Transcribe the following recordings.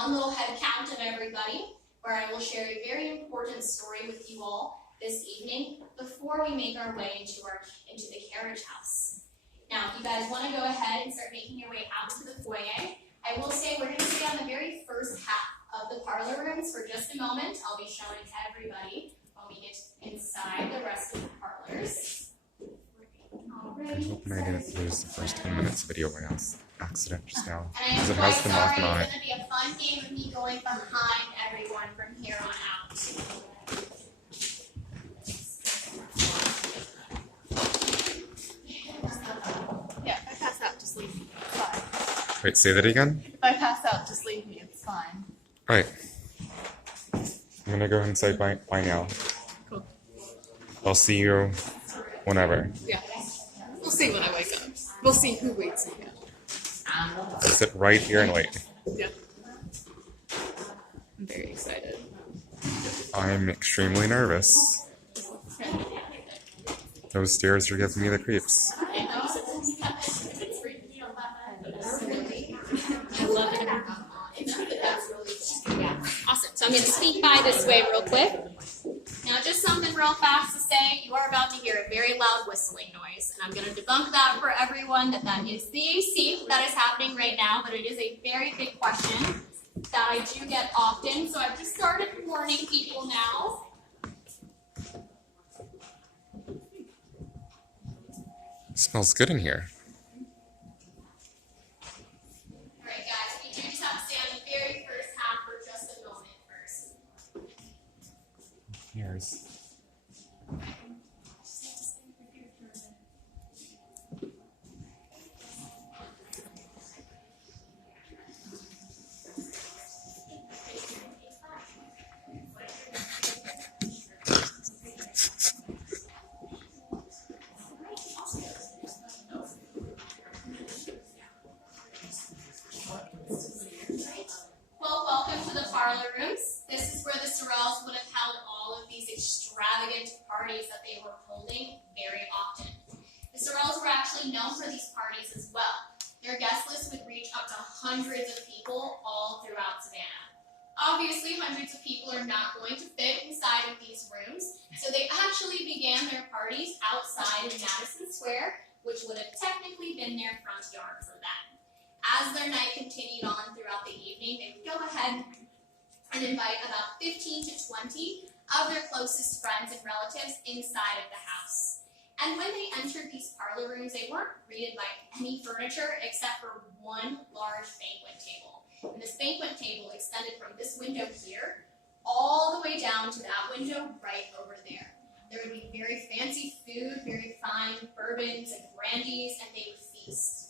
one little head count of everybody, where I will share a very important story with you all this evening before we make our way into the carriage house. Now, if you guys want to go ahead and start making your way out to the foyer, I will say we're going to stay on the very first half of the parlor rooms for just a moment. I'll be showing everybody when we get inside the rest of the parlors. I hope I didn't lose the first 10 minutes of video by accident just now. And I am quite sorry, it's going to be a fun game of me going behind everyone from here on out. Yeah, if I pass out, just leave me. It's fine. Wait, say that again? If I pass out, just leave me. It's fine. Alright. I'm gonna go ahead and say bye now. Cool. I'll see you whenever. Yeah. We'll see when I wake up. We'll see who wakes me up. I'll sit right here and wait. Yeah. I'm very excited. I'm extremely nervous. Those stairs are giving me the creeps. I love it. Yeah. Awesome. So I'm going to sneak by this way real quick. Now, just something real fast to say. You are about to hear a very loud whistling noise. And I'm going to debunk that for everyone that is the AC that is happening right now. But it is a very big question that I do get often. So I've just started warning people now. Smells good in here. Alright guys, we do just have to stay on the very first half for just a moment first. Here's. Well, welcome to the parlor rooms. This is where the Sorrels would have held all of these extravagant parties that they were holding very often. The Sorrels were actually known for these parties as well. Their guest list would reach up to hundreds of people all throughout Savannah. Obviously, hundreds of people are not going to fit inside of these rooms, so they actually began their parties outside in Madison Square, which would have technically been their front yard for them. As their night continued on throughout the evening, they would go ahead and invite about 15 to 20 of their closest friends and relatives inside of the house. And when they entered these parlor rooms, they weren't greeted by any furniture except for one large banquet table. And this banquet table extended from this window here all the way down to that window right over there. There would be very fancy food, very fine bourbons and brandies, and they would feast.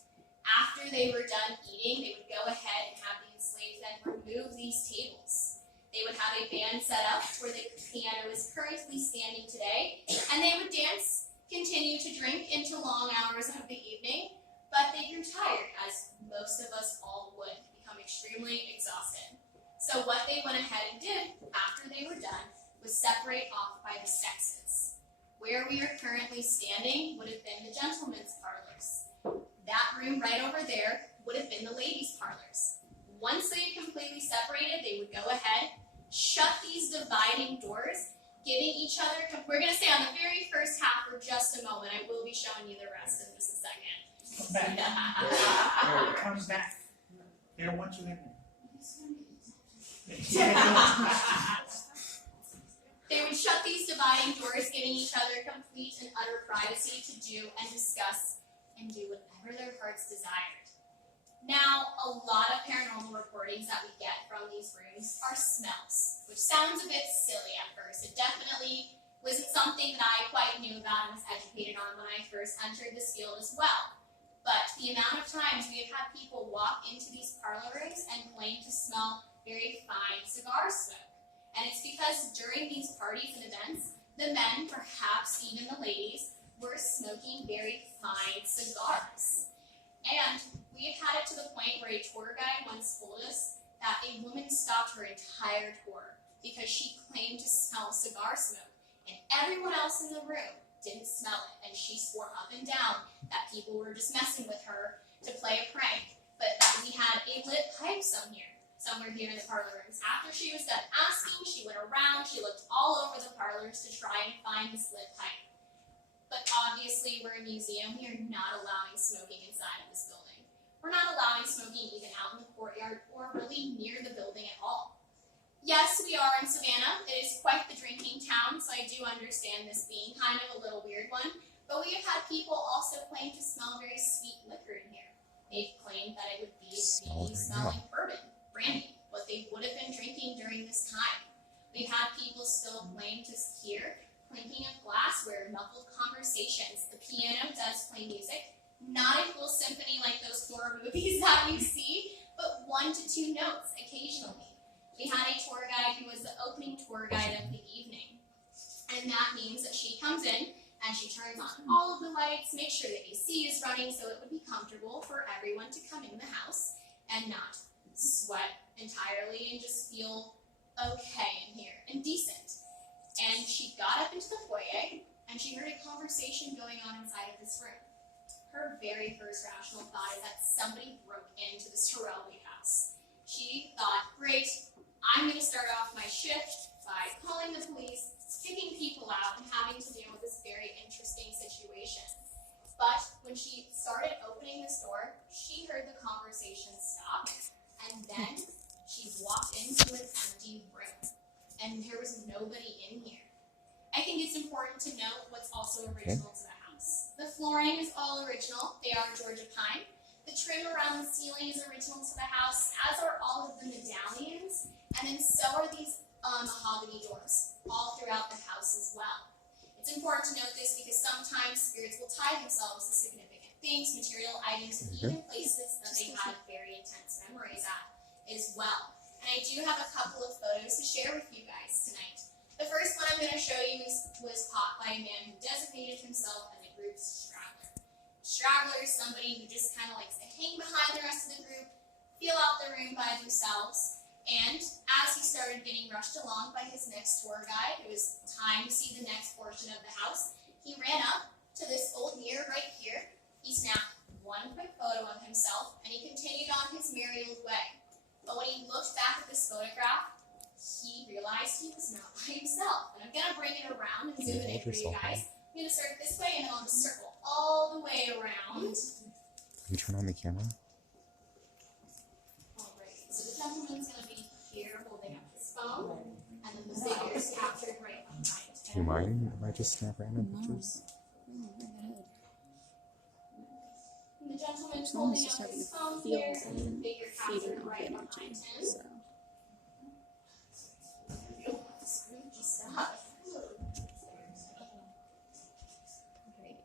After they were done eating, they would go ahead and have the enslaved then remove these tables. They would have a band set up where the piano is currently standing today, and they would dance, continue to drink into long hours of the evening, but they grew tired, as most of us all would, become extremely exhausted. So what they went ahead and did after they were done was separate off by the sexes. Where we are currently standing would have been the gentlemen's parlors. That room right over there would have been the ladies' parlors. Once they had completely separated, they would go ahead, shut these dividing doors, giving each other, we're going to stay on the very first half for just a moment. I will be showing you the rest in just a second. Come back. Come back. They don't want you in there. They would shut these dividing doors, giving each other complete and utter privacy to do and discuss and do whatever their hearts desired. Now, a lot of paranormal reportings that we get from these rooms are smells, which sounds a bit silly at first. It definitely wasn't something that I quite knew about and was educated on when I first entered this field as well. But the amount of times we have had people walk into these parlor rooms and claim to smell very fine cigar smoke. And it's because during these parties and events, the men, perhaps even the ladies, were smoking very fine cigars. And we have had it to the point where a tour guide once told us that a woman stopped her entire tour because she claimed to smell cigar smoke, and everyone else in the room didn't smell it, and she swore up and down that people were just messing with her to play a prank, but that we had a lit pipe somewhere somewhere here in the parlor rooms. After she was done asking, she went around, she looked all over the parlors to try and find this lit pipe. But obviously, we're a museum. We are not allowing smoking inside of this building. We're not allowing smoking even out in the courtyard or really near the building at all. Yes, we are in Savannah. It is quite the drinking town, so I do understand this being kind of a little weird one. But we have had people also claim to smell very sweet liquor in here. They've claimed that it would be really smelling bourbon, brandy, what they would have been drinking during this time. We've had people still claim to hear clinking of glassware, muffled conversations. The piano does play music, not a full symphony like those horror movies that you see, but 1 to 2 notes occasionally. We had a tour guide who was the opening tour guide of the evening, and that means that she comes in and she turns on all of the lights, makes sure the AC is running so it would be comfortable for everyone to come in the house and not sweat entirely and just feel okay in here and decent. And she got up into the foyer, and she heard a conversation going on inside of this room. Her very first rational thought is that somebody broke into the Sorrel-Weed house. She thought, great, I'm going to start off my shift by calling the police, kicking people out, and having to deal with this very interesting situation. But when she started opening this door, she heard the conversation stop, and then she walked into an empty room. And there was nobody in here. I think it's important to note what's also original to the house. The flooring is all original. They are Georgia pine. The trim around the ceiling is original to the house, as are all of the medallions, and then so are these mahogany doors, all throughout the house as well. It's important to note this because sometimes spirits will tie themselves to significant things, material items, and even places that they had very intense memories at as well. And I do have a couple of photos to share with you guys tonight. The first one I'm going to show you was caught by a man who designated himself as a group's straggler. Straggler is somebody who just kind of likes to hang behind the rest of the group, feel out the room by themselves, and as he started getting rushed along by his next tour guide, it was time to see the next portion of the house, he ran up to this old mirror right here. He snapped one quick photo of himself, and he continued on his merry old way. But when he looked back at this photograph, he realized he was not by himself. And I'm going to bring it around and zoom it in for you guys. I'm going to start this way, and then I'll just circle all the way around. Can you turn on the camera? Alright, so the gentleman's going to be here holding up his phone, and then the figure is captured right behind him. Do you mind if I just snap random pictures? And the gentleman's holding up his phone here, and then the figure captured right behind him.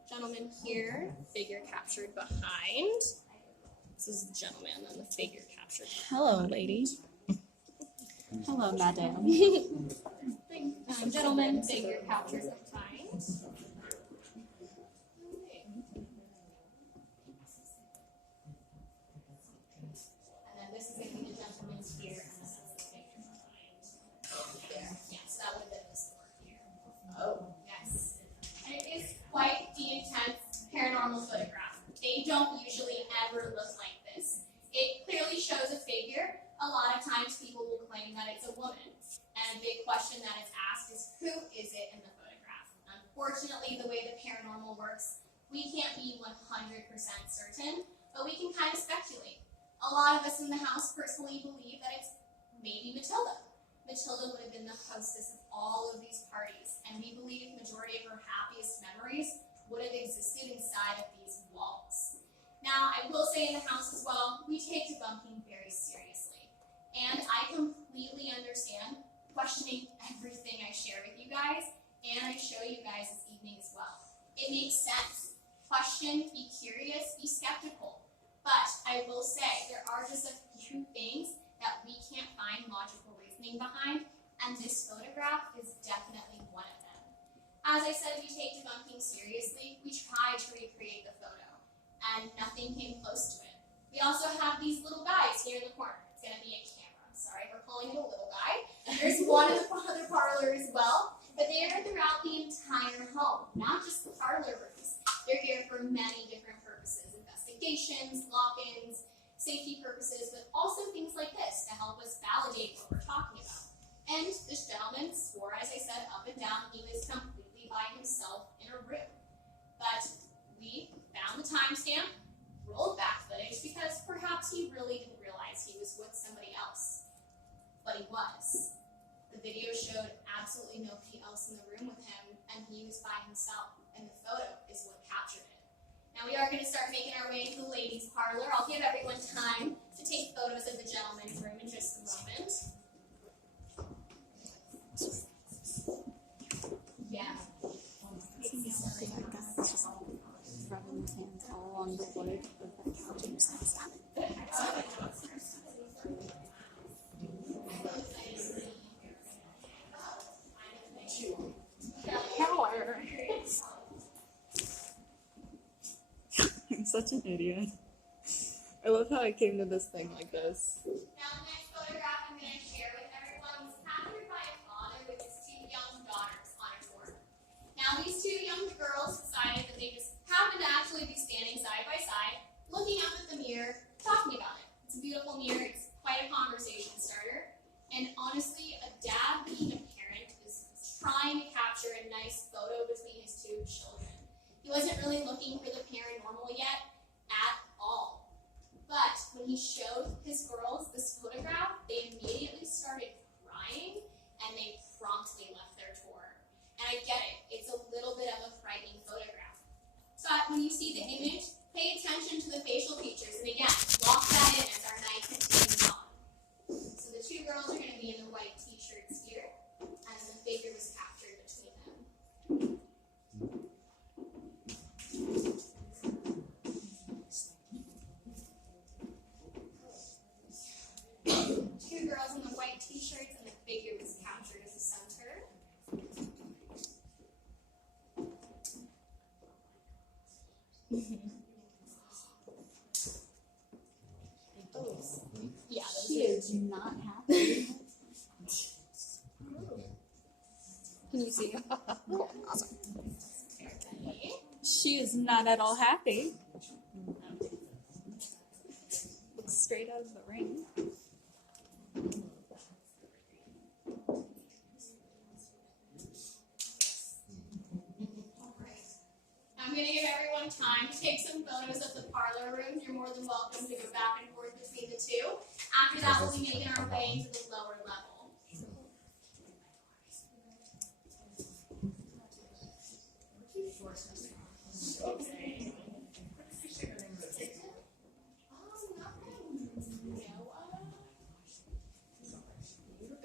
Gentleman here, figure captured behind. This is the gentleman, and the figure captured behind. Hello, lady. Hello, madam. Gentleman, figure captured behind. And then this is going to be the gentleman's here, and this is the figure behind. Yes, that would have been this door here. Oh. Yes. And it is quite the intense paranormal photograph. They don't usually ever look like this. It clearly shows a figure. A lot of times people will claim that it's a woman. And a big question that is asked is, who is it in the photograph? Unfortunately, the way the paranormal works, we can't be 100% certain, but we can kind of speculate. A lot of us in the house personally believe that it's maybe Matilda. Matilda would have been the hostess of all of these parties, and we believe the majority of her happiest memories would have existed inside of these walls. Now, I will say in the house as well, we take debunking very seriously. And I completely understand questioning everything I share with you guys, and I show you guys this evening as well. It makes sense. Question, be curious, be skeptical. But I will say, there are just a few things that we can't find logical reasoning behind, and this photograph is definitely one of them. As I said, we take debunking seriously. We tried to recreate the photo, and nothing came close to it. We also have these little guys here in the corner. It's going to be a camera. Sorry for calling it a little guy. There's one in the other parlor as well, but they are throughout the entire home, not just the parlor rooms. They're here for many different purposes: investigations, lock-ins, safety purposes, but also things like this to help us validate what we're talking about. And this gentleman swore, as I said, up and down, he was completely by himself in a room. But we found the timestamp, rolled back footage, because perhaps he really didn't realize he was with somebody else. But he was. The video showed absolutely nobody else in the room with him, and he was by himself, and the photo is what captured it. Now we are going to start making our way to the ladies' parlor. I'll give everyone time to take photos of the gentleman's room in just a moment. Yeah. Rubbing his hands all along the wood of that couch. I'm such an idiot. I love how I came to this thing like this. Now the next photograph I'm going to share with everyone was captured by a father with his two young daughters on a tour. Now these two young girls decided that they just happened to actually be standing side by side, looking up at the mirror, talking about it. It's a beautiful mirror, it's quite a conversation starter. And honestly, a dad being a parent is trying to capture a nice photo between his two children. He wasn't really looking for the paranormal yet at all. But when he showed his girls this photograph, they immediately started crying and they promptly left their tour. And I get it, it's a little bit of a frightening photograph. But when you see the image, pay attention to the facial features. And again, lock that in as our night continues on. So the two girls are going to be in the white t-shirts here, and the figure was captured between them. Two girls in the white t-shirts, and the figure was captured as the center. Yeah, She is not happy. Can you see? Cool. Awesome. She is not at all happy. Looks straight out of the ring. I'm going to give everyone time to take some photos of the parlor rooms. You're more than welcome to go back and forth between the two. After that, we'll be making our way into the lower level.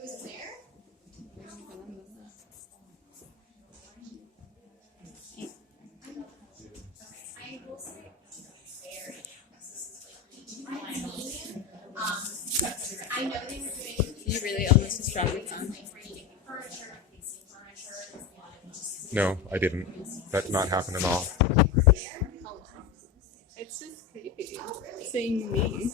Who's there? I will say I know they were doing You really almost just dropped your phone. No, I didn't. That did not happen at all. It's just creepy seeing me.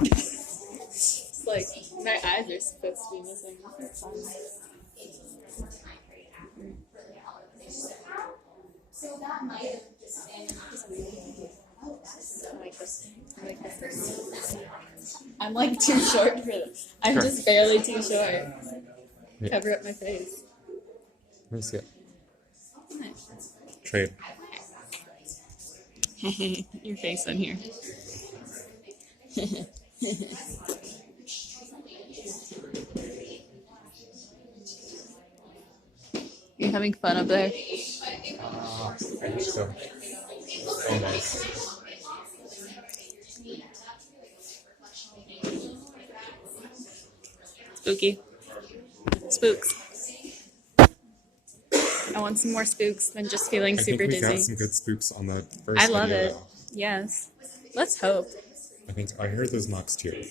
It's like my eyes are supposed to be missing. So that might have just been I like this. I like this. I'm like too short for this. I'm just barely too short. Yeah. Cover up my face. Let me see it. Trade. Your face on here. You having fun up there? I think so. Oh, nice. Spooky. Spooks. I want some more spooks than just feeling I super think we got dizzy. some good spooks on the first I love video, it. though. Yes. Let's hope. I think I heard those knocks too.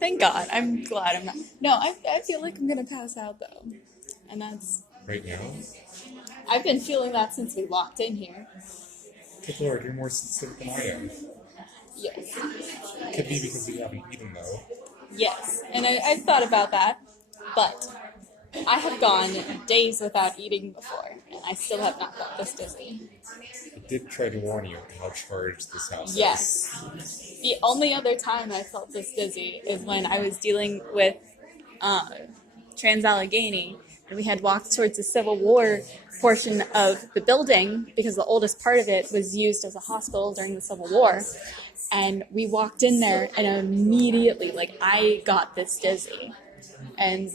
Thank God. I'm glad I'm not. No, I feel like I'm going to pass out though. And that's. Right now? I've been feeling that since we walked in here. Good Lord, you're more sensitive than I am. Yes. Could be because you haven't eaten though. Yes. And I've thought about that. But I have gone days without eating before. And I still have not felt this dizzy. did try to warn you how charged this house is. Yes. The only other time I felt this dizzy is when I was dealing with Trans-Allegheny, and we had walked towards the Civil War portion of the building because the oldest part of it was used as a hospital during the Civil War. And we walked in there, and immediately, like, I got this dizzy. And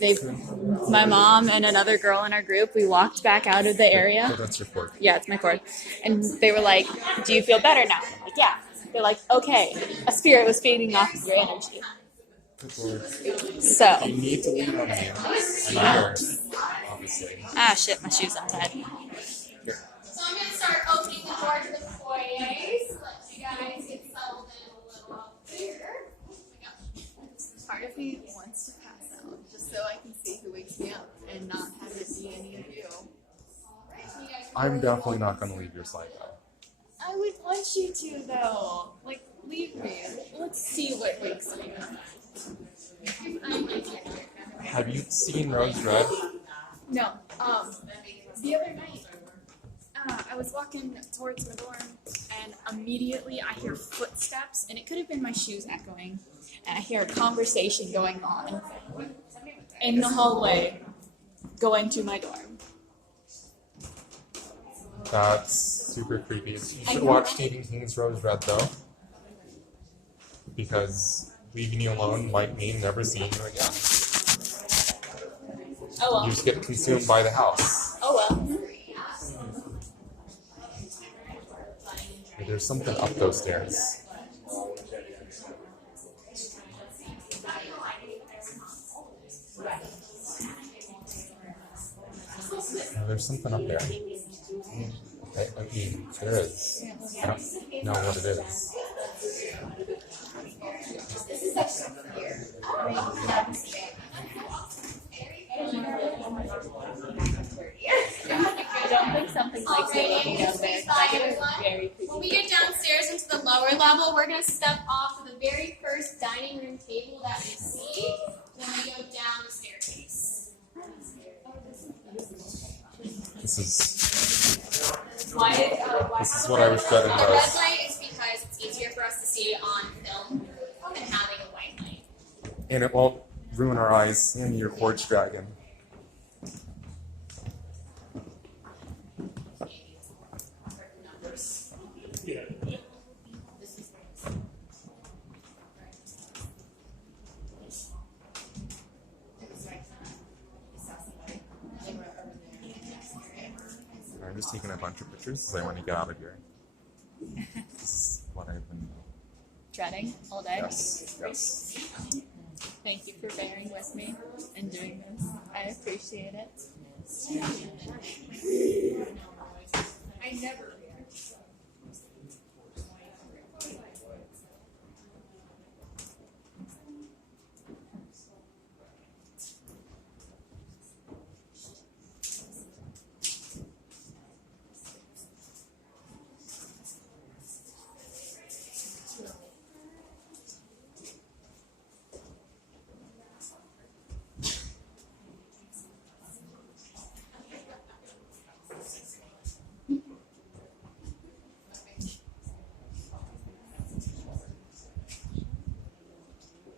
my mom and another girl in our group, we walked back out of the area. Oh, that's your cord. Yeah, it's my cord. And they were like, "Do you feel better now?" I'm like, "Yeah." They're like, "Okay." A spirit was feeding off of your energy. Good Lord. So, You need to lean on me. I'm yours, obviously. shit, my shoe's untied. Here. So I'm going to start opening the door to the foyer, so let you guys get settled in a little up there. Part of me wants to pass out just so I can see who wakes me up and not have it be any of you. I'm definitely not going to leave your side, though. I would want you to, though. Like, leave me. Let's see what wakes me up. Have you seen Rose Red? No. The other night, I was walking towards my dorm, and immediately I hear footsteps, and it could have been my shoes echoing, and I hear a conversation going on in the hallway going to my dorm. That's super creepy. You should watch Stephen King's Rose Red, though. Because leaving you alone might mean never seeing you again. Oh well. You just get consumed by the house. Oh well. There's something up those stairs. There's something up there. I mean, there is. I don't know what it is. I don't think something like that will be down there. I get it very creepy. When we get downstairs into the lower level, we're going to step off of the very first dining room table that we see when we go down the staircase. This is This what I was dreading The red most. light is because it's easier for us to see on film than having a white light. And it won't ruin our eyes in your quartz dragon. I'm just taking a bunch of pictures because I want to get out of here. This is what I've been. Dreading all day. Yes, yes. Thank you for bearing with me and doing this. I appreciate it. I never.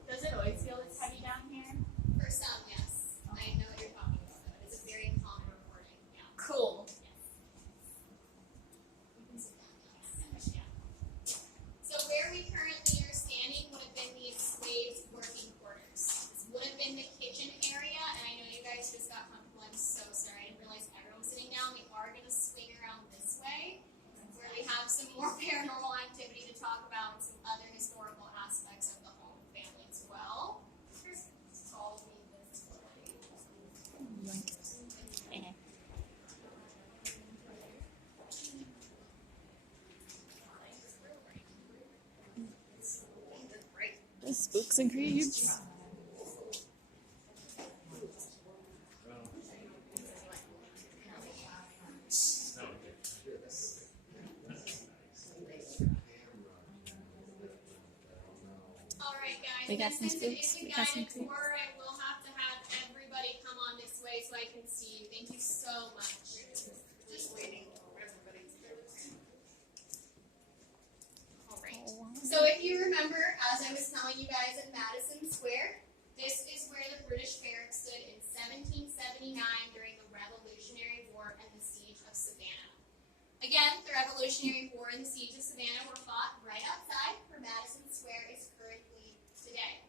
Does it always feel this heavy down here? For some, yes. I know what you're talking about, though. It's a very common recording. Yeah. Cool. So where we currently are standing would have been the slaves' working quarters. This would have been the kitchen area, and I know you guys just got comfortable. I'm so sorry. I didn't realize everyone was sitting down. We are going to swing around this way, where we have some more paranormal activity to talk about and some other historical aspects of the home family as well. Call me this way. Spooks and creeps. Alright guys, We got some since it spooks, is a we got some guided creeps. tour, I will have to have everybody come on this way so I can see you. Thank you so much. Just waiting for everybody to So if you remember, as I was telling you guys at Madison Square, this is where the British barracks stood in 1779 during the Revolutionary War and the Siege of Savannah. Again, the Revolutionary War and the Siege of Savannah were fought right outside where Madison Square is currently today.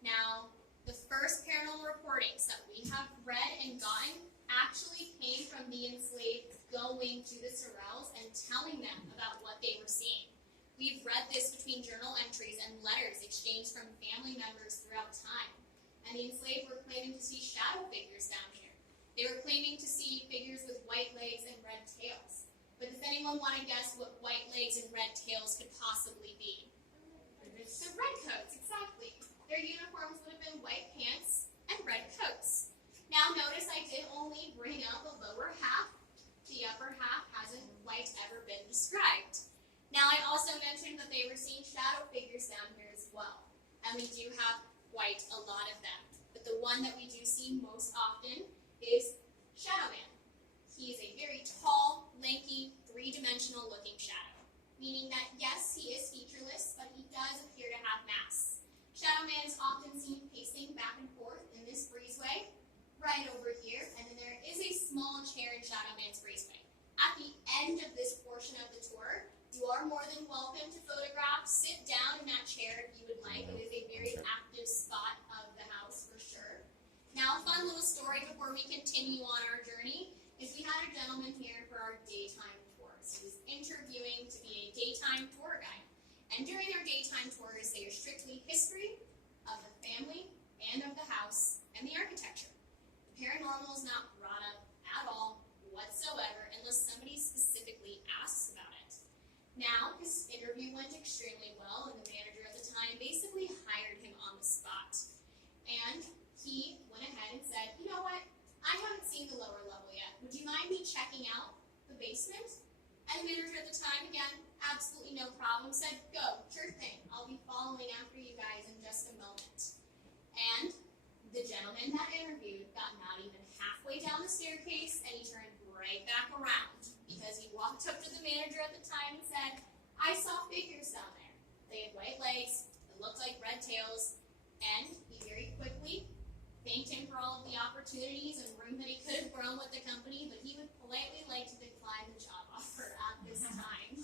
Now, the first paranormal reportings that we have read and gotten actually came from the enslaved going to the Sorrels and telling them about what they were seeing. We've read this between journal entries and letters exchanged from family members throughout time. And the enslaved were claiming to see shadow figures down here. They were claiming to see figures with white legs and red tails. But does anyone want to guess what white legs and red tails could possibly be? The redcoats, exactly. Their uniforms would have been white pants and red coats. Now notice I did only bring up the lower half. The upper half hasn't quite ever been described. Now I also mentioned that they were seeing shadow figures down here as well. And we do have quite a lot of them. But the one that we do see most often is Shadow Man. He is a very tall, lanky, three-dimensional looking shadow. Meaning that yes, he is featureless, but he does appear to have mass. Shadow Man is often seen pacing back and forth in this breezeway, right over here, and then there is a small chair in Shadow Man's breezeway. At the end of this portion of the tour, you are more than welcome to photograph. Sit down in that chair if you would like. It is a very active spot of the house for sure. Now, a fun little story before we continue on our journey is we had a gentleman here for our daytime tours. He was interviewing to be a daytime tour guide. And during our daytime tours, they are strictly history of the family and of the house and the architecture. The paranormal is not brought up at all whatsoever unless somebody specifically asks about it. Now, his interview went extremely well, and the manager at the time basically hired him on the spot. And he went ahead and said, you know what, I haven't seen the lower level yet. Would you mind me checking out the basement? And the manager at the time, again, absolutely no problem, said, go, sure thing. I'll be following after you guys in just a moment. And the gentleman that interviewed got not even halfway down the staircase, and he turned right back around because he walked up to the manager at the time and said, I saw figures down there. They had white legs, that looked like red tails, and he very quickly thanked him for all of the opportunities and room that he could have grown with the company, but he would politely like to decline the job offer at this time.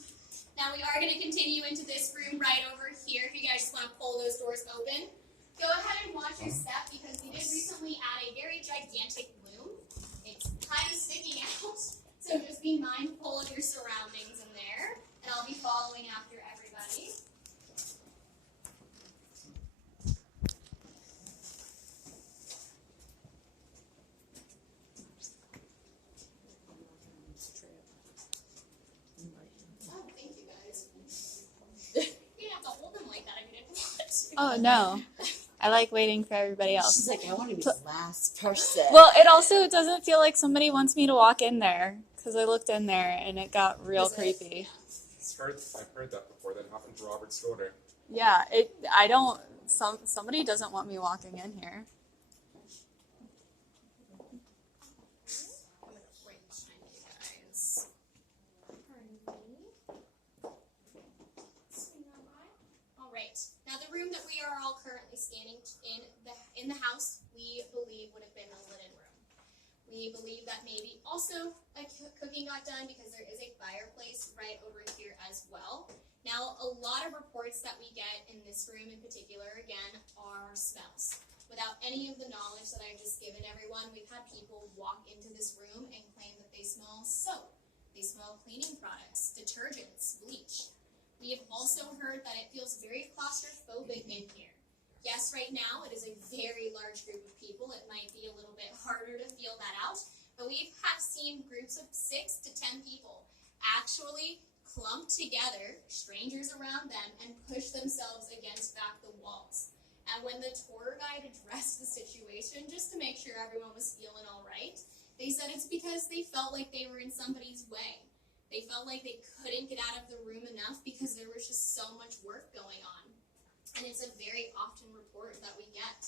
Now we are going to continue into this room right over here. If you guys just want to pull those doors open, go ahead and watch your step because we did recently add a very gigantic loom. It's kind of sticking out, so just be mindful of your surroundings in there, and I'll be following after everybody. Oh, thank you guys. You didn't have to hold them like that if you didn't want. Oh no, I like waiting for everybody else. She's like, I want to be the last person. Well, it also doesn't feel like somebody wants me to walk in there because I looked in there and it got real creepy. I've heard that before. That happened to Robert Schroeder. Yeah, somebody doesn't want me walking in here. I'm gonna right behind you guys. Pardon me. Swing on by. All right. Now the room that we are all currently standing in the house, we believe would have been the linen room. We believe that maybe also a cooking got done because there is a fireplace right over here as well. Now, a lot of reports that we get in this room in particular, again, are smells. Without any of the knowledge that I've just given everyone, we've had people walk into this room and claim that they smell soap. They smell cleaning products, detergents, bleach. We have also heard that it feels very claustrophobic in here. Yes, right now it is a very large group of people. It might be a little bit harder to feel that out, but we have seen groups of 6 to 10 people actually clump together, strangers around them, and push themselves against back the walls. And when the tour guide addressed the situation, just to make sure everyone was feeling all right, they said it's because they felt like they were in somebody's way. They felt like they couldn't get out of the room enough because there was just so much work going on. And it's a very often report that we get.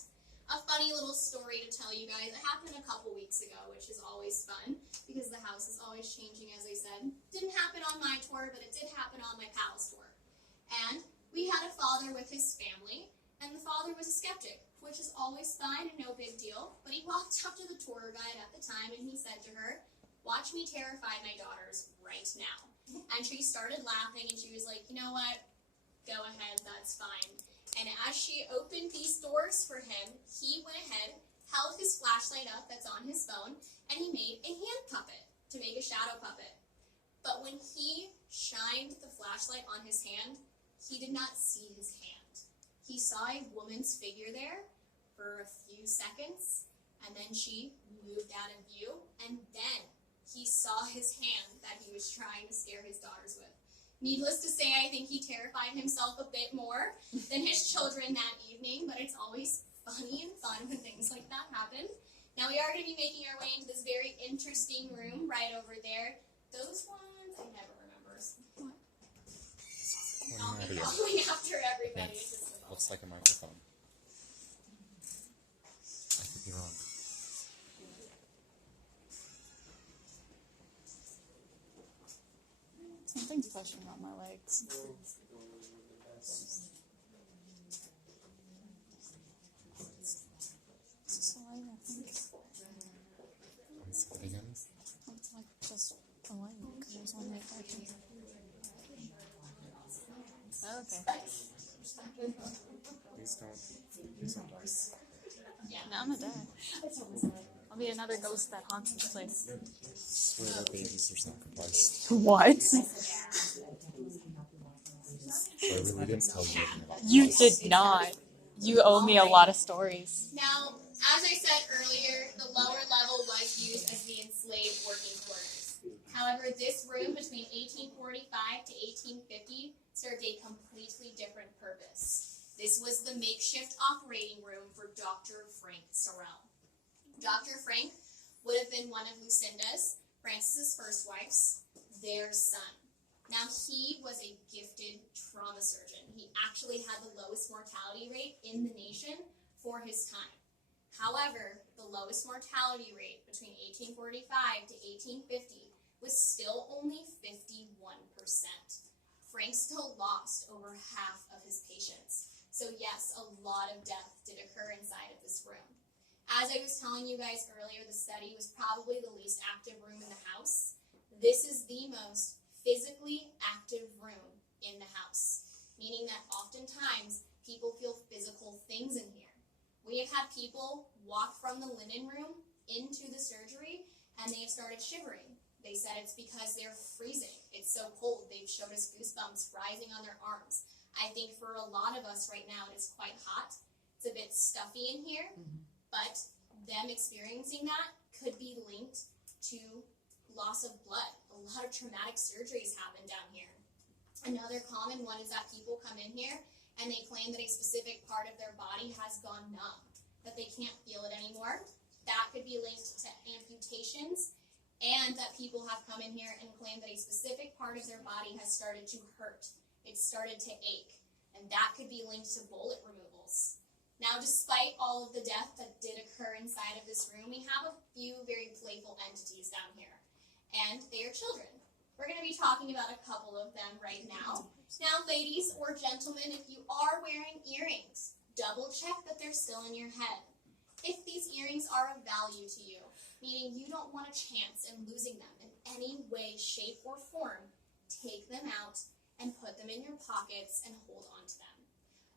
A funny little story to tell you guys. It happened a couple weeks ago, which is always fun because the house is always changing, as I said. Didn't happen on my tour, but it did happen on my pal's tour. And We had a father with his family, and the father was a skeptic, which is always fine and no big deal, but he walked up to the tour guide at the time and he said to her, "Watch me terrify my daughters right now." And she started laughing and she was like, "You know what? Go ahead, that's fine." And as she opened these doors for him, he went ahead, held his flashlight up that's on his phone, and he made a hand puppet to make a shadow puppet. But when he shined the flashlight on his hand, he did not see his hand. He saw a woman's figure there for a few seconds, and then she moved out of view, and then he saw his hand that he was trying to scare his daughters with. Needless to say, I think he terrified himself a bit more than his children that evening, but it's always funny and fun when things like that happen. Now we are going to be making our way into this very interesting room right over there. Those ones, I never remember. I'll be following after everybody. Looks like a microphone. I could be wrong. Something's pushing on my legs. Sorry, I think Say it again. it's like just a leg because there's only 5 people. Okay. Please don't die. Now I'm gonna die. I'll be another ghost that haunts this place. Swear our babies are sacrificed. What? I really didn't tell you anything about You this. did not. You owe me a lot of stories. Now, as I said earlier, the lower level was used as the enslaved working quarters. However, this room between 1845 to 1850 served a completely different purpose. This was the makeshift operating room for Dr. Frank Sorrel. Dr. Frank would have been one of Lucinda's, Francis's first wife's, their son. Now, he was a gifted trauma surgeon. He actually had the lowest mortality rate in the nation for his time. However, the lowest mortality rate between 1845 to 1850 was still only 51%. Frank still lost over half of his patients. So yes, a lot of death did occur inside of this room. As I was telling you guys earlier, the study was probably the least active room in the house. This is the most physically active room in the house, meaning that oftentimes people feel physical things in here. We have had people walk from the linen room into the surgery and they have started shivering. They said it's because they're freezing. It's so cold. They've showed us goosebumps rising on their arms. I think for a lot of us right now, it is quite hot. It's a bit stuffy in here, but them experiencing that could be linked to loss of blood. A lot of traumatic surgeries happen down here. Another common one is that people come in here and they claim that a specific part of their body has gone numb, that they can't feel it anymore. That could be linked to amputations, and that people have come in here and claimed that a specific part of their body has started to hurt. It started to ache, and that could be linked to bullet removals. Now, despite all of the death that did occur inside of this room, we have a few very playful entities down here, and they are children. We're going to be talking about a couple of them right now. Now, ladies or gentlemen, if you are wearing earrings, double check that they're still in your head. If these earrings are of value to you, meaning you don't want a chance in losing them in any way, shape, or form, take them out and put them in your pockets and hold on to them.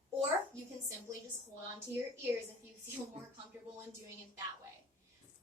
Or you can simply just hold on to your ears if you feel more comfortable in doing it that way.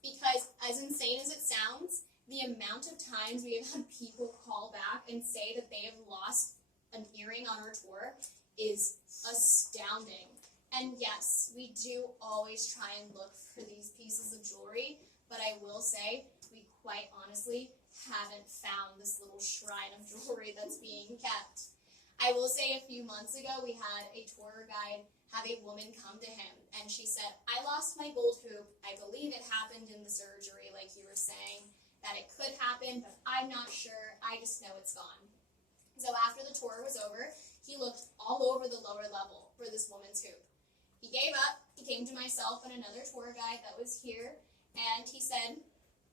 Because as insane as it sounds, the amount of times we have had people call back and say that they have lost an earring on our tour is astounding. And yes, we do always try and look for these pieces of jewelry, but I will say we quite honestly haven't found this little shrine of jewelry that's being kept. I will say a few months ago we had a tour guide have a woman come to him and she said, "I lost my gold hoop. I believe it happened in the surgery," like you were saying, that it could happen, but I'm not sure. I just know it's gone. So after the tour was over, he looked all over the lower level for this woman's hoop. He gave up. He came to myself and another tour guide that was here, and he said,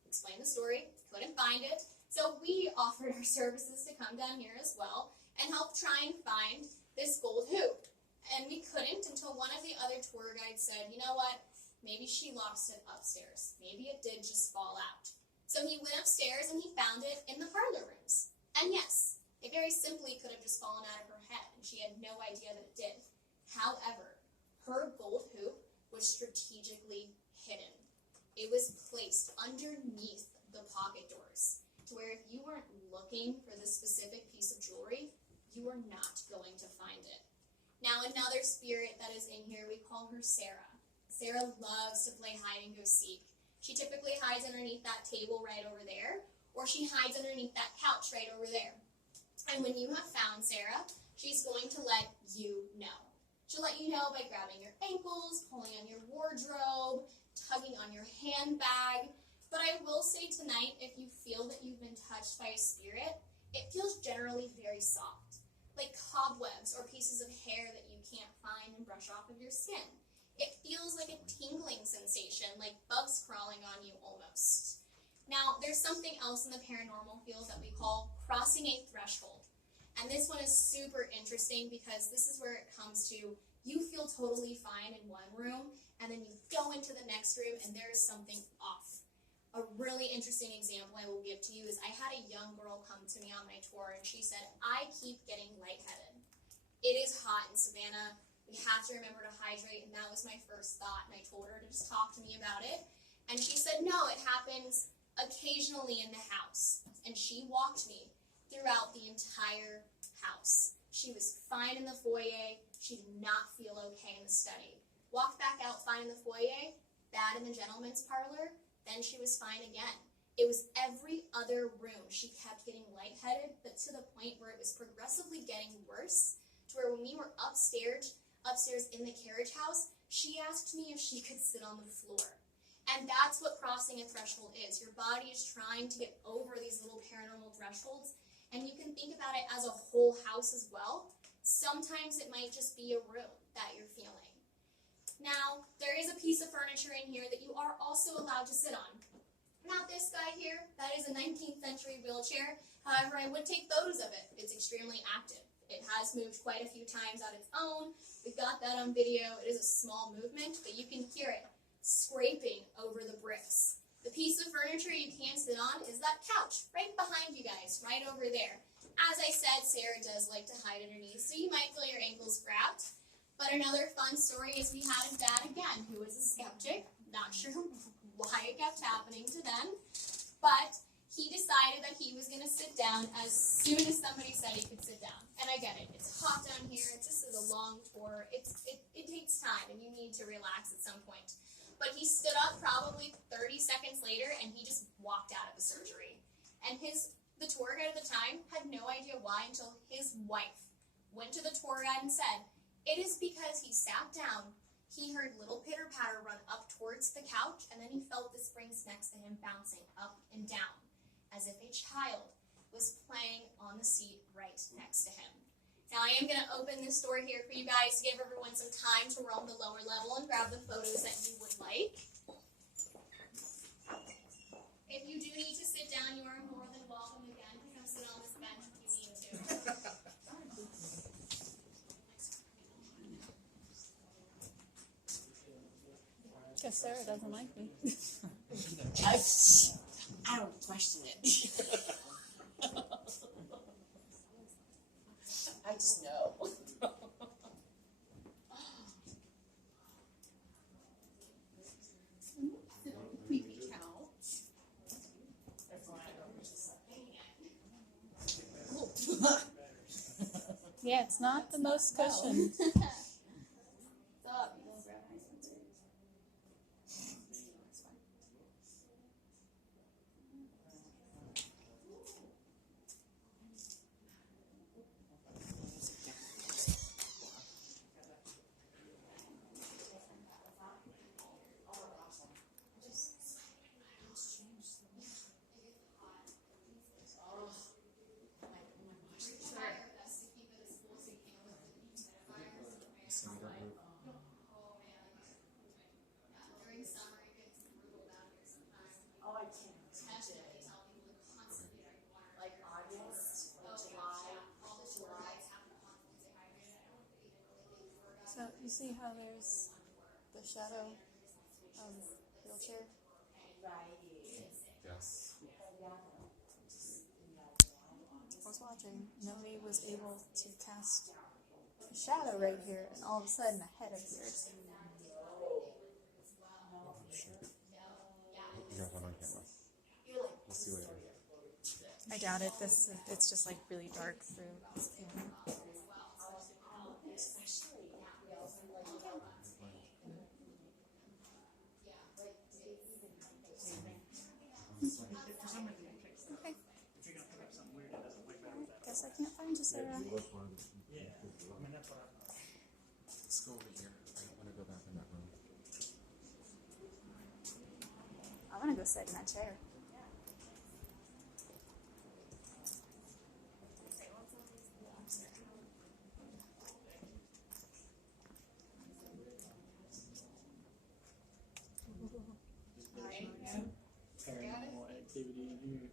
explain the story, couldn't find it. So we offered our services to come down here as well and help try and find this gold hoop. And we couldn't until one of the other tour guides said, you know what, maybe she lost it upstairs. Maybe it did just fall out. So he went upstairs and he found it in the parlor rooms. And yes, it very simply could have just fallen out of her head, and she had no idea that it did. However, her gold hoop was strategically hidden. It was placed underneath the pocket doors, to where if you weren't looking for this specific piece of jewelry, you were not going to find it. Now, another spirit that is in here, we call her Sarah. Sarah loves to play hide and go seek. She typically hides underneath that table right over there, or she hides underneath that couch right over there. And when you have found Sarah, she's going to let you know. She'll let you know by grabbing your ankles, pulling on your wardrobe, tugging on your handbag. But I will say tonight, if you feel that you've been touched by a spirit, it feels generally very soft, like cobwebs or pieces of hair that you can't find and brush off of your skin. It feels like a tingling sensation, like bugs crawling on you almost. Now, there's something else in the paranormal field that we call crossing a threshold. And this one is super interesting because this is where it comes to you feel totally fine in one room, and then you go into the next room and there is something off. A really interesting example I will give to you is I had a young girl come to me on my tour, and she said, I keep getting lightheaded. It is hot in Savannah. We have to remember to hydrate, and that was my first thought, and I told her to just talk to me about it. And she said, no, it happens occasionally in the house. And she walked me throughout the entire house. She was fine in the foyer. She did not feel okay in the study. Walked back out fine in the foyer, bad in the gentleman's parlor, then she was fine again. It was every other room. She kept getting lightheaded, but to the point where it was progressively getting worse, to where when we were upstairs in the carriage house, she asked me if she could sit on the floor. And that's what crossing a threshold is. Your body is trying to get over these little paranormal thresholds, and you can think about it as a whole house as well. Sometimes it might just be a room that you're feeling. Now, there is a piece of furniture in here that you are also allowed to sit on. Not this guy here. That is a 19th century wheelchair. However, I would take photos of it. It's extremely active. It has moved quite a few times on its own. We've got that on video. It is a small movement, but you can hear it scraping over the bricks. The piece of furniture you can sit on is that couch right behind you guys, right over there. As I said, Sarah does like to hide underneath, so you might feel your ankles grabbed. But another fun story is we had a dad again who was a skeptic. Not sure why it kept happening to them, but he decided that he was going to sit down as soon as somebody said he could sit down. And I get it. It's hot down here. This is a long tour. It takes time, and you need to relax at some point. But he stood up probably 30 seconds later, and he just walked out of the surgery. And the tour guide at the time had no idea why until his wife went to the tour guide and said, it is because he sat down, he heard little pitter-patter run up towards the couch, and then he felt the springs next to him bouncing up and down, as if a child was playing on the seat right next to him. Now, I am going to open this door here for you guys to give everyone some time to roam the lower level and grab the photos that you would like. If you do need to sit down, you are more than welcome again to come sit on this bench if you need to. Guess Sarah doesn't like me. I don't question it. I just know. Creepy couch. Yeah, it's not the most cushioned. You see how there's the shadow of wheelchair? Yes. I was watching. Nobody was able to cast a shadow right here, and all of a sudden a head appeared. You got that on camera. We'll see later. I doubt it. It's just like really dark through. Okay. Guess I can't find you, Sarah. Let's go over here. I don't want to go back in that room. I want to go sit in that chair. Paranormal activity in here.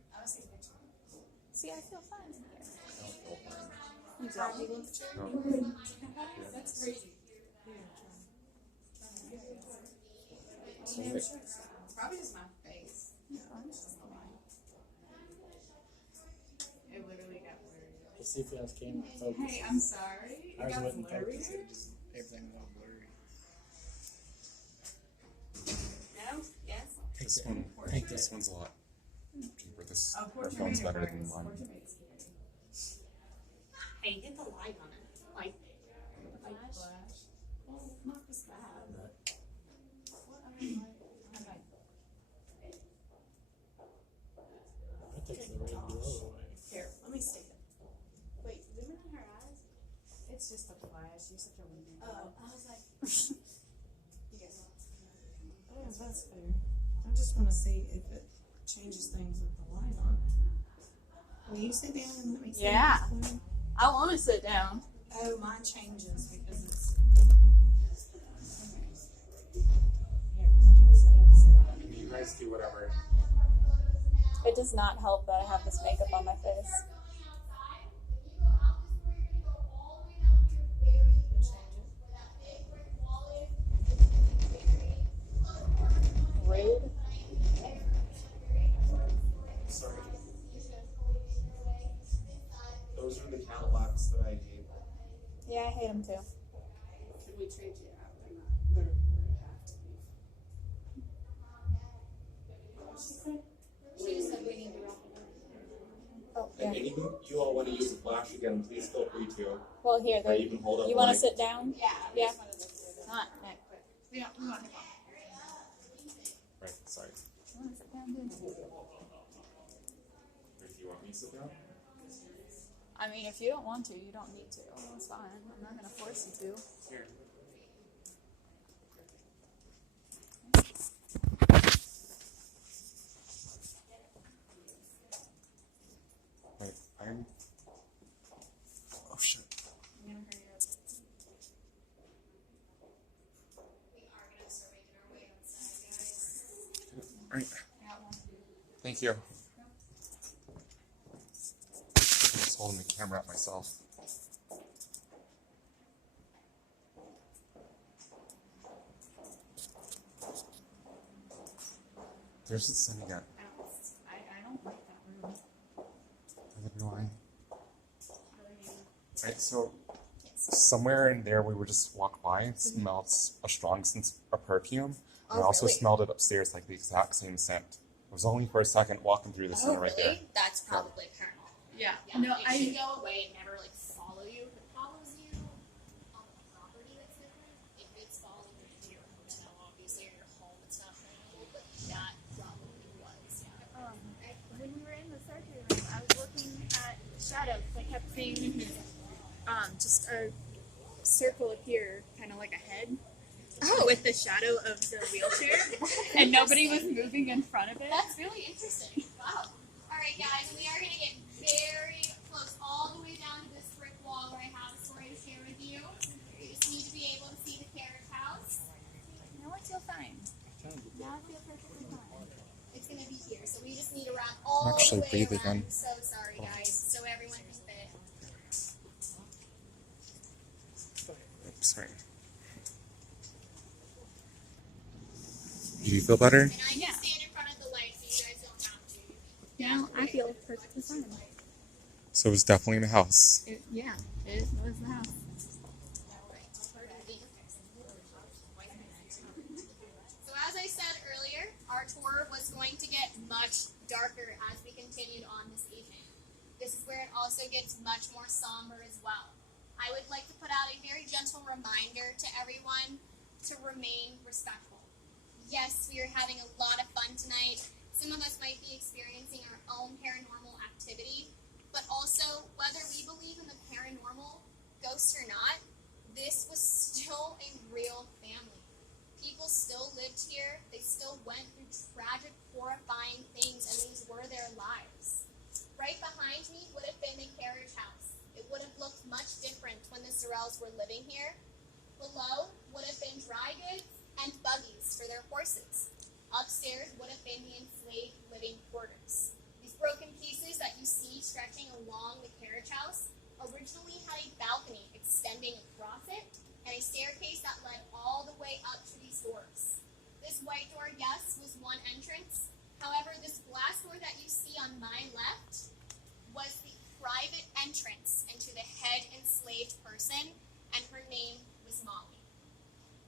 See, I feel fine in here. No. That's crazy. Probably just my face. It literally got blurry. Let's see if y'all's camera focus. Hey, I'm sorry. It Ours got wasn't blurry. focused. It just, everything was all blurry. No? Yes? This one's a lot cheaper. This Oh, our phone's better than mine. Hey, get the light on it. Like, Flash. Well, not just that, but. I mean, like, That takes the red glow away. here, let me see it. Wait, zoom in on her eyes. It's just a flash. You're such a weirdo. Oh, I was like. You guys. Oh, that's fair. I just want to see if it changes things with the light on. Will you sit down and let me see? Yeah. this one? I want to sit down. Oh, mine changes because it's. Here, You guys do whatever. It does not help that I have this makeup on my face. Rude. Sorry. Those are the Cadillacs that I hate. Yeah, I hate them too. Should we trade you out or not? They're have to be. She just said we need to wrap it up. Oh, And yeah. any of you all want to use the flash again, please feel free to. Well, here, Or you can hold up you the want to mic. sit down? Yeah. Yeah. Not next. We don't want to. Right, sorry. I want to sit down too. Or do you want me to sit down? I mean, if you don't want to, you don't need to. That's fine. I'm not going to force you to. Here. Wait, I'm. Oh shit. We are gonna start making our way outside, guys. Right. Thank you. I'm just holding the camera at myself. There's the sun again. I don't like that room. Neither do I. Right, so somewhere in there we would just walk by and smelled a strong scent of perfume. And I also smelled it upstairs, like the exact same scent. It was only for a second walking through the scent right there. That's probably paranormal. Yeah. Yeah, No, it should go away and never like follow you. If it follows you on the property, that's different. If it's following you to your hotel, obviously, or your home, it's not paranormal, but that probably was, yeah. When we were in the surgery room, I was looking at shadows. I kept seeing just a circle appear, kind of like a head. With the shadow of the wheelchair, and nobody was moving in front of it. That's really interesting. Wow. Alright, guys, we are going to get very close, all the way down to this brick wall where I have a story to share with you. You just need to be able to see the carriage house. Now I feel fine. Now I feel perfectly fine. It's going to be here, so we just need to wrap all actually the way breathing around. in. So sorry, guys. So everyone can fit. Oops, sorry. Do you feel better? And I can Yeah. stand in front of the light so you guys don't have to. Now I feel perfectly fine. So it was definitely in the house. Yeah, it was the house. So as I said earlier, our tour was going to get much darker as we continued on this evening. This is where it also gets much more somber as well. I would like to put out a very gentle reminder to everyone to remain respectful. Yes, we are having a lot of fun tonight. Some of us might be experiencing our own paranormal activity, but also whether we believe in the paranormal, ghosts or not, this was still a real family. People still lived here. They still went through tragic, horrifying things, and these were their lives. Right behind me would have been the carriage house. It would have looked much different when the Sorrels were living here. Below would have been dry goods and buggies for their horses. Upstairs would have been the enslaved living quarters. These broken pieces that you see stretching along the carriage house originally had a balcony extending across it and a staircase that led all the way up to these doors. This white door, yes, was one entrance. However, this glass door that you see on my left was the private entrance into the head enslaved person, and her name was Molly.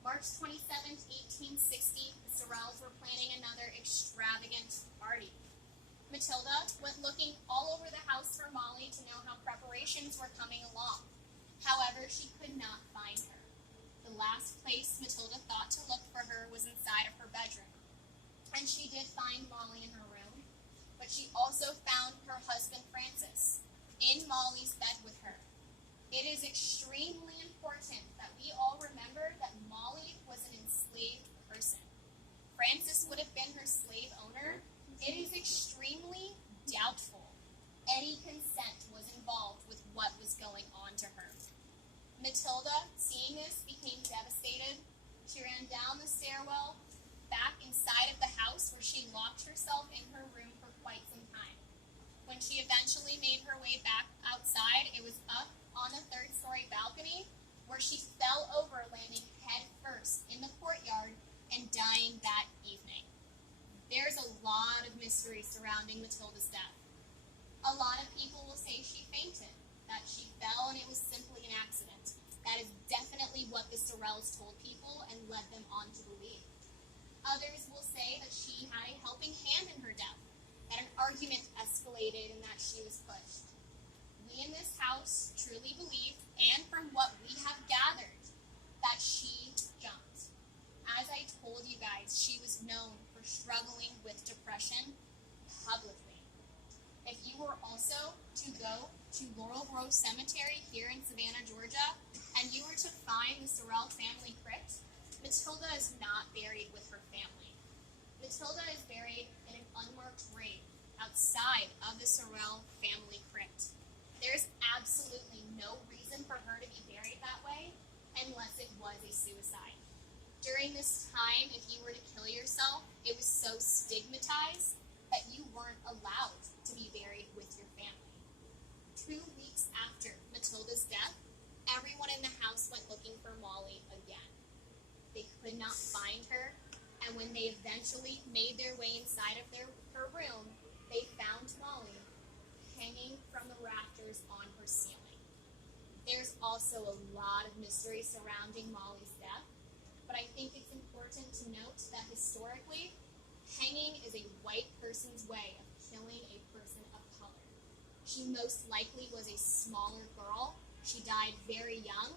March 27th, 1860, the Sorrels were planning another extravagant party. Matilda went looking all over the house for Molly to know how preparations were coming along. However, she could not find her. The last place Matilda thought to look for her was inside of her bedroom. And she did find Molly in her room, but she also found her husband Francis in Molly's bed with her. It is extremely important that we all remember that Molly was an enslaved person. Francis would have been her slave owner. It is extremely doubtful any consent was involved with what was going on to her. Matilda, seeing this, became devastated. She ran down the stairwell, back inside of the house where she locked herself in her room for quite some time. When she eventually made her way back outside, it was up on a third-story balcony where she fell over, landing head first in the courtyard and dying that evening. There's a lot of mystery surrounding Matilda's death. A lot of people will say she fainted, that she fell and it was simply an accident. That is definitely what the Sorrels told people and led them on to believe. Others will say that she had a helping hand in her death, that an argument escalated and that she was pushed. We in this house truly believe, and from what we have gathered, that she jumped. As I told you guys, she was known for struggling with depression publicly. If you were also to go to Laurel Grove Cemetery here in Savannah, Georgia, and you were to find the Sorrel family crypt, Matilda is not buried with her family. Matilda is buried in an unmarked grave outside of the Sorrel family crypt. There's absolutely no reason for her to be buried that way unless it was a suicide. During this time, if you were to kill yourself, it was so stigmatized that you weren't allowed to be buried with your family. 2 weeks after Matilda's death, everyone in the house went looking for Molly again. They could not find her, and when they eventually made their way inside of her room, they found Molly hanging from the rafters on her ceiling. There's also a lot of mystery surrounding Molly's death, but I think it's important to note that historically, hanging is a white person's way of killing a person of color. She most likely was a smaller girl. She died very young.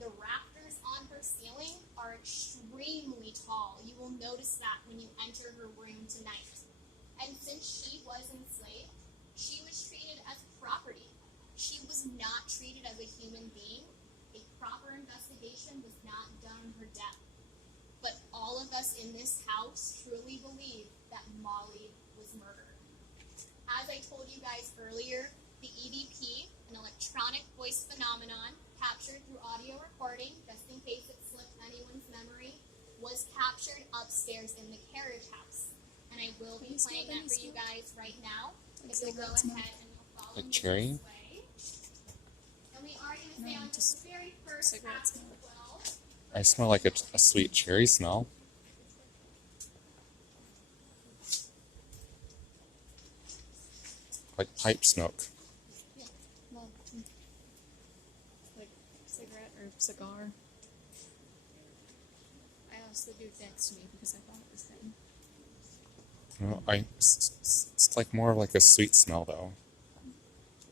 The rafters on her ceiling are extremely tall. You will notice that when you enter her room tonight. And since she was enslaved, she was treated as property. She was not treated as a human being. A proper investigation was not done on her death. But all of us in this house truly believe that Molly was murdered. As I told you guys earlier, the EVP, an electronic voice phenomenon captured through audio recording, just in case it slipped anyone's memory, was captured upstairs in the carriage house. And I will be playing that for you guys right now. If you'll go ahead and you'll follow me cherry? this way. And we are going to stay on just the very first half as well. I smell like a sweet cherry smell. like pipe smoke. Well, like cigarette or cigar. I asked the dude next to me because I thought it was him. Well, it's like more like a sweet smell though.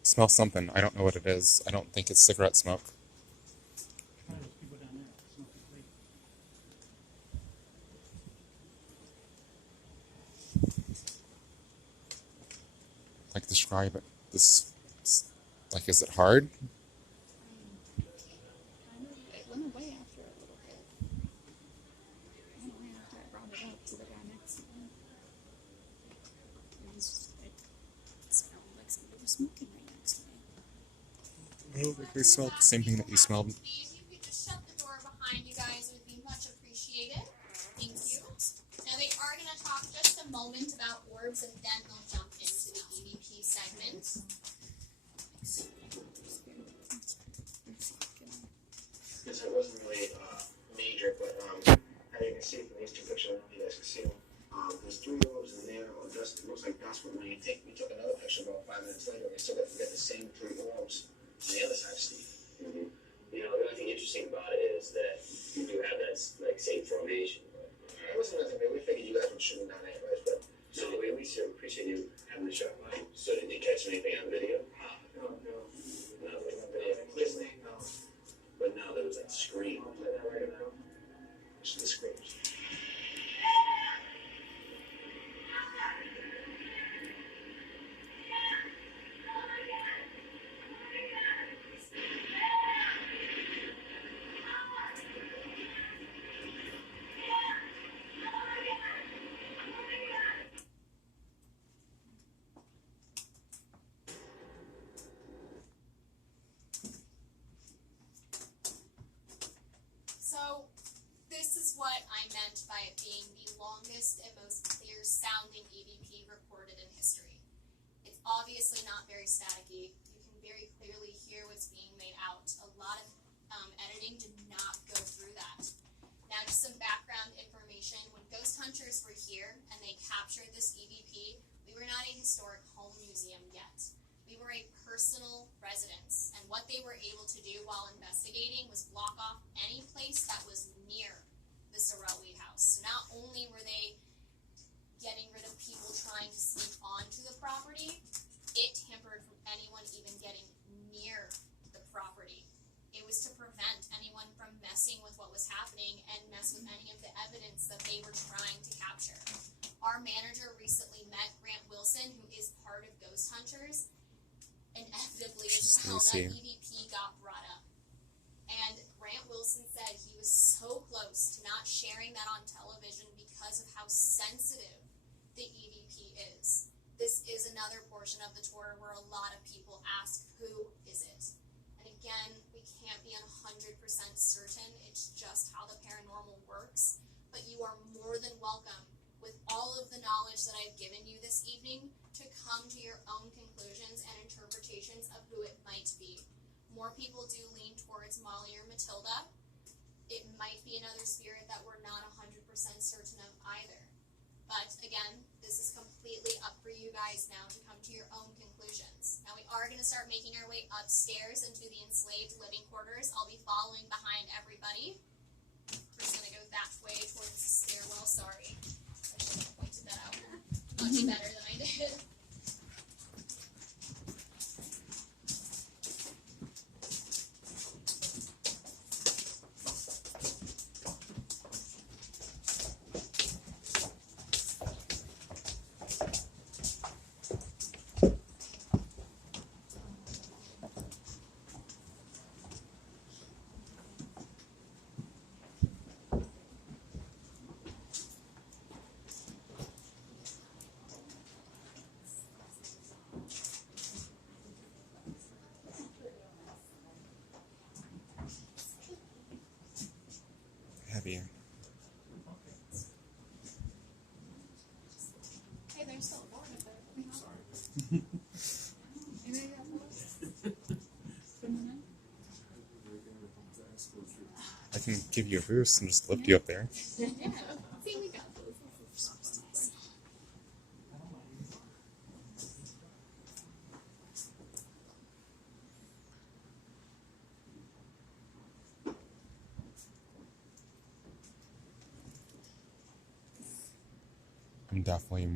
Smell something. I don't know what it is. I don't think it's cigarette smoke. Like describe it. Like, is it hard? It went away after a little bit. It went away after I brought it up to the guy next to me. It was like, it smelled like somebody was smoking right next to me. Oh, like they smelled the same thing that you smelled. Please, if you could just shut the door behind you guys, it would be much appreciated. Thank you. Now they are going to talk just a moment about orbs, and then they'll jump into the EVP segment. Yes, it wasn't really major, but as you can see from these two pictures, you guys can see them. There's 3 orbs in there, or dust. It looks like dust, but when we took another picture about 5 minutes later, we still got the same 3 orbs on the other side, Steve. Mm-hmm. You know, the only thing interesting about it is that you do have that like same formation. But It wasn't nothing big. We figured you guys would shoot them down anyways, but so we appreciate you having the shot. So did you catch anything on video? no. No, like on Yeah, video. clearly, no. But now there was that scream. I'll play that right now. Just the screams. So, this is what I meant by it being the longest and most clear sounding EVP recorded in history. It's obviously not very staticky. You can very clearly hear what's being made out. A lot of editing did not go through that. Now, just some background information. When ghost hunters were here and they captured this EVP, we were not a historic home museum yet. We were a personal residence, and what they were able to do while investigating was block off any place that was near the Sorrel-Weed house. So not only were they getting rid of people trying to sneak onto the property, it hampered from anyone even getting near the property. It was to prevent anyone from messing with what was happening and mess with any of the evidence that they were trying to capture. Our manager recently met Grant Wilson, who is part of Ghost Hunters. Inevitably as well, that EVP got brought up. And Grant Wilson said he was so close to not sharing that on television because of how sensitive the EVP is. This is another portion of the tour where a lot of people ask, who is it? And again, we can't be 100% certain. It's just how the paranormal works. But you are more than welcome, with all of the knowledge that I've given you this evening, to come to your own conclusions and interpretations of who it might be. More people do lean towards Molly or Matilda. It might be another spirit that we're not 100% certain of either. But again, this is completely up for you guys now to come to your own conclusions. Now we are going to start making our way upstairs into the enslaved living quarters. I'll be following behind everybody. We're going to go that way towards the stairwell. Sorry, I should have pointed that out much better than I did. Heavy. Hey, there's still a board up there. Maybe I got one. I can give you a boost and just lift you up there. Yeah. See, we got those. definitely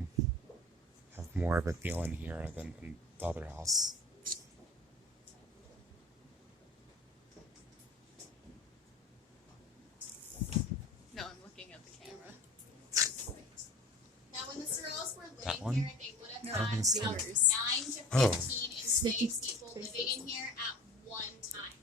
have more of a feel in here than in the other house. No, I'm looking at the camera. Now, when the Sorrels were That living one? here, they would have I don't think had so. about Yours. 9 to 15 Oh. enslaved people living in here at one time.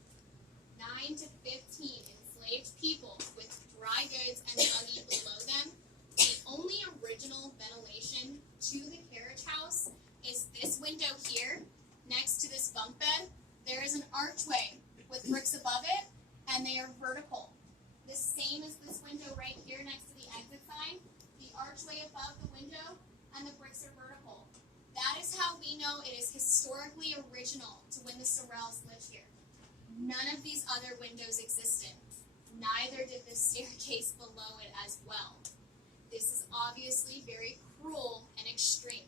9 to 15 enslaved people with dry goods and buggy below them. The only original ventilation to the carriage house is this window here, next to this bunk bed. There is an archway with bricks above it, and they are vertical. The same as this window right here next to the exit sign. The archway above the window, and the bricks are vertical. That is how we know it is historically original to when the Sorrels lived here. None of these other windows existed. Neither did the staircase below it as well. This is obviously very cruel and extreme.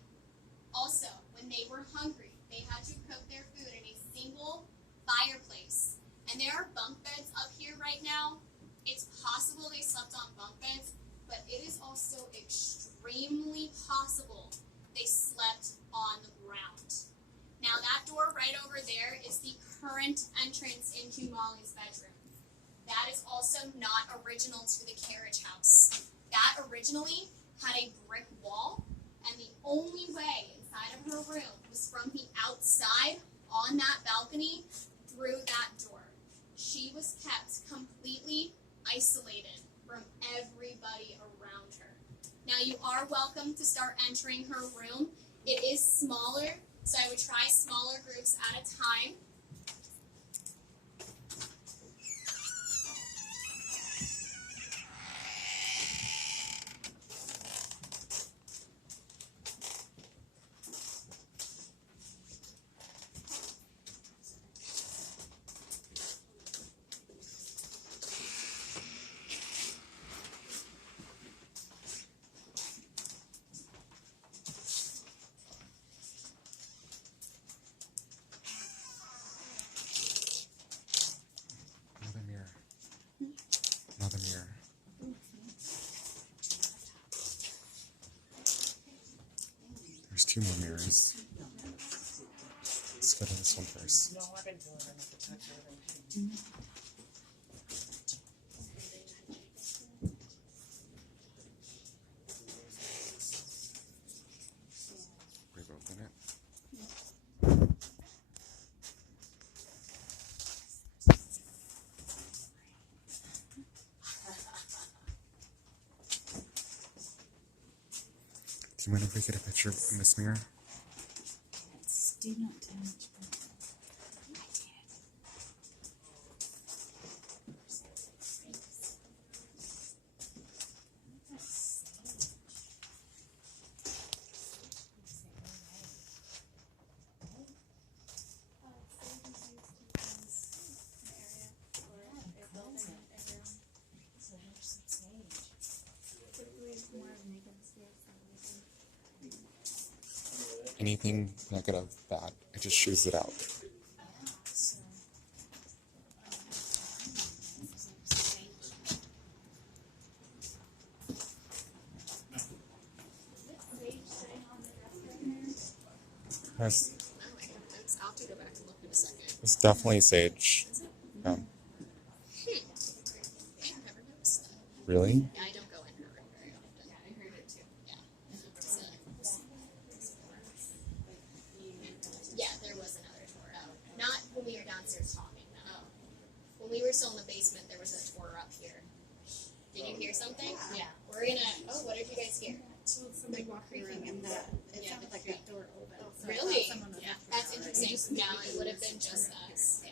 Also, when they were hungry, they had to cook their food in a single fireplace. And there are bunk beds up here right now. It's possible they slept on bunk beds, but it is also extremely possible they slept on the ground. Now that door right over there is the current entrance into Molly's bedroom. That is also not original to the carriage house. That originally had a brick wall, and the only way inside of her room was from the outside on that balcony through that door. She was kept completely isolated from everybody around her. Now you are welcome to start entering her room. It is smaller, so I would try smaller groups at a time. Another mirror. Another mirror. There's 2 more mirrors. Let's go to this one first. No, I've been doing enough to touch everything. We're both in it. Do you mind if we get a picture in this mirror? Do not damage. Anything negative, bad, it just shoots it out. Yes, I'll have to go back and look in a second. it's definitely sage. I've never noticed that. Really? Yeah, I don't go in her room very often. Yeah, I heard it too. Yeah. Yeah, there was another tour out. Not when we were downstairs talking, no. When we were still in the basement, there was a tour up here. Did you hear something? Yeah. We're gonna, what did you guys hear? Somebody walking around and it sounded like that door opened. So I Really? thought someone was Yeah, up there. that's interesting. Yeah, it would have been just us. Yeah.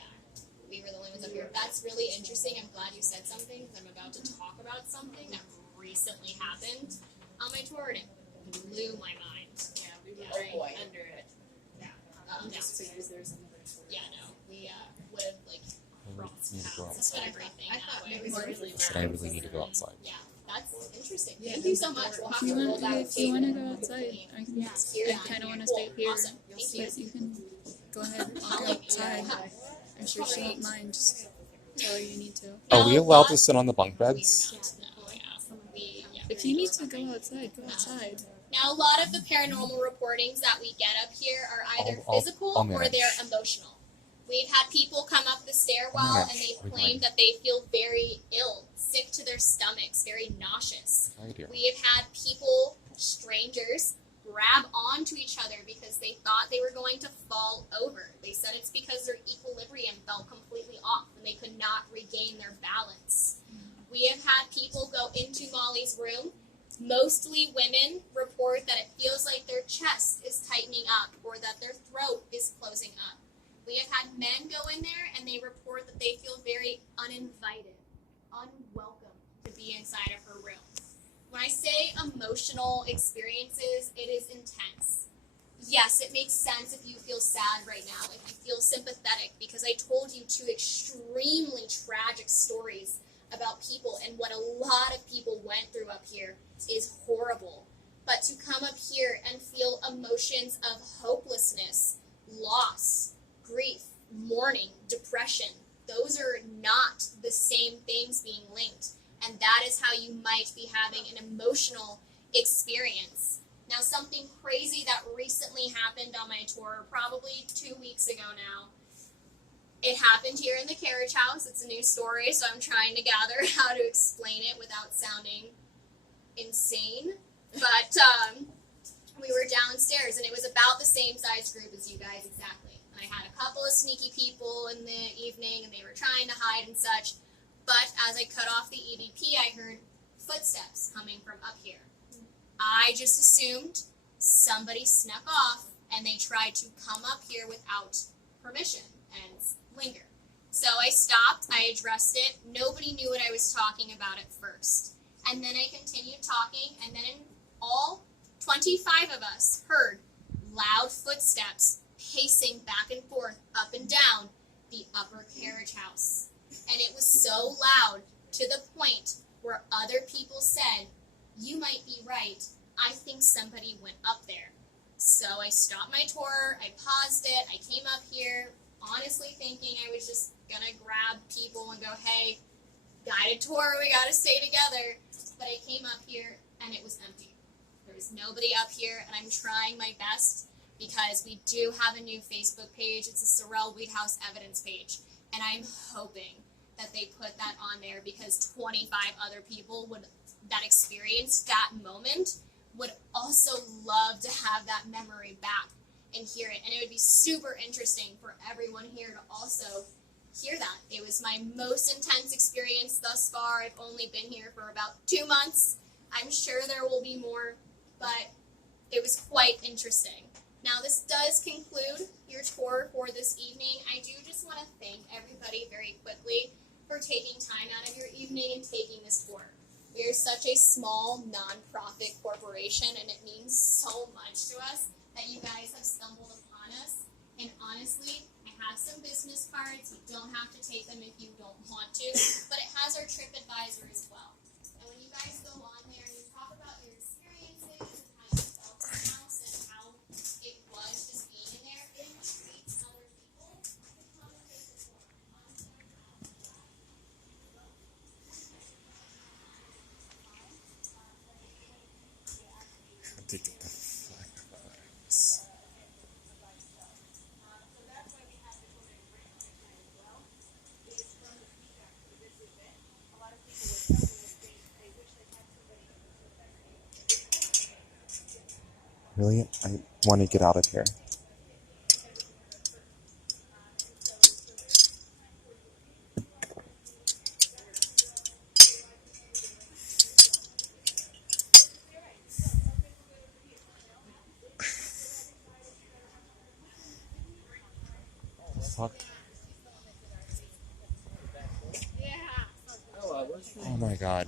We were the only ones up here. That's really interesting. I'm glad you said something because I'm about to talk about something that recently happened on my tour and it blew my mind. Yeah, we were Yeah. right under it. Just because there's another door. Yeah, no. We would have like crossed Need to go paths outside. and everything I that thought way. maybe We're really I said I really need to go outside. Yeah, that's interesting. Yeah, Thank you so much. We'll have If you to roll want, back if you want to go the outside, tape. I can. Here I and kind of want to Cool. stay here, Awesome. Thank you. but you can go ahead. I'll go outside. I'm sure she won't mind. Just tell her you need to. Are we allowed to sit on the bunk beds? No, yeah. We, yeah. If you need to go outside, go outside. Now, a lot of the paranormal reportings that we get up here are either physical I'll or manage. they're emotional. We've had people come up the stairwell and manage. they've claimed that they feel very ill, sick to their stomachs, very nauseous. I do. We have had people, strangers, grab onto each other because they thought they were going to fall over. They said it's because their equilibrium felt completely off and they could not regain their balance. We have had people go into Molly's room. Mostly women report that it feels like their chest is tightening up or that their throat is closing up. We have had men go in there and they report that they feel very uninvited, unwelcome to be inside of her room. When I say emotional experiences, it is intense. Yes, it makes sense if you feel sad right now, if you feel sympathetic, because I told you two extremely tragic stories about people, and what a lot of people went through up here is horrible. But to come up here and feel emotions of hopelessness, loss, grief, mourning, depression, those are not the same things being linked. And that is how you might be having an emotional experience. Now, something crazy that recently happened on my tour, probably 2 weeks ago now, it happened here in the carriage house. It's a new story, so I'm trying to gather how to explain it without sounding insane. But we were downstairs, and it was about the same size group as you guys exactly. And I had a couple of sneaky people in the evening, and they were trying to hide and such. But as I cut off the EVP, I heard footsteps coming from up here. I just assumed somebody snuck off, and they tried to come up here without permission and linger. So I stopped, I addressed it. Nobody knew what I was talking about at first. And then I continued talking, and then all 25 of us heard loud footsteps pacing back and forth, up and down the upper carriage house. And it was so loud to the point where other people said, "You might be right. I think somebody went up there." So I stopped my tour, I paused it, I came up here, honestly thinking I was just gonna grab people and go, "Hey, guided tour, we gotta stay together." But I came up here and it was empty. There was nobody up here, and I'm trying my best because we do have a new Facebook page. It's a Sorrel-Weed House evidence page, and I'm hoping that they put that on there because 25 other people that experienced that moment would also love to have that memory back and hear it. And it would be super interesting for everyone here to also hear that. It was my most intense experience thus far. I've only been here for about 2 months. I'm sure there will be more, but it was quite interesting. Now, this does conclude your tour for this evening. I do just want to thank everybody very quickly for taking time out of your evening and taking this tour. We are such a small, non-profit corporation, and it means so much to us that you guys have stumbled upon us. And honestly, I have some business cards. You don't have to take them if you don't want to, but it has our TripAdvisor as well. And when you guys go on there and you talk about your experiences and how you felt in the house and how it was just being in there, it intrigues other people to come and take the tour. To get the fuck out of this. Really? I want to get out of here. Fuck. Oh, where's Oh my god.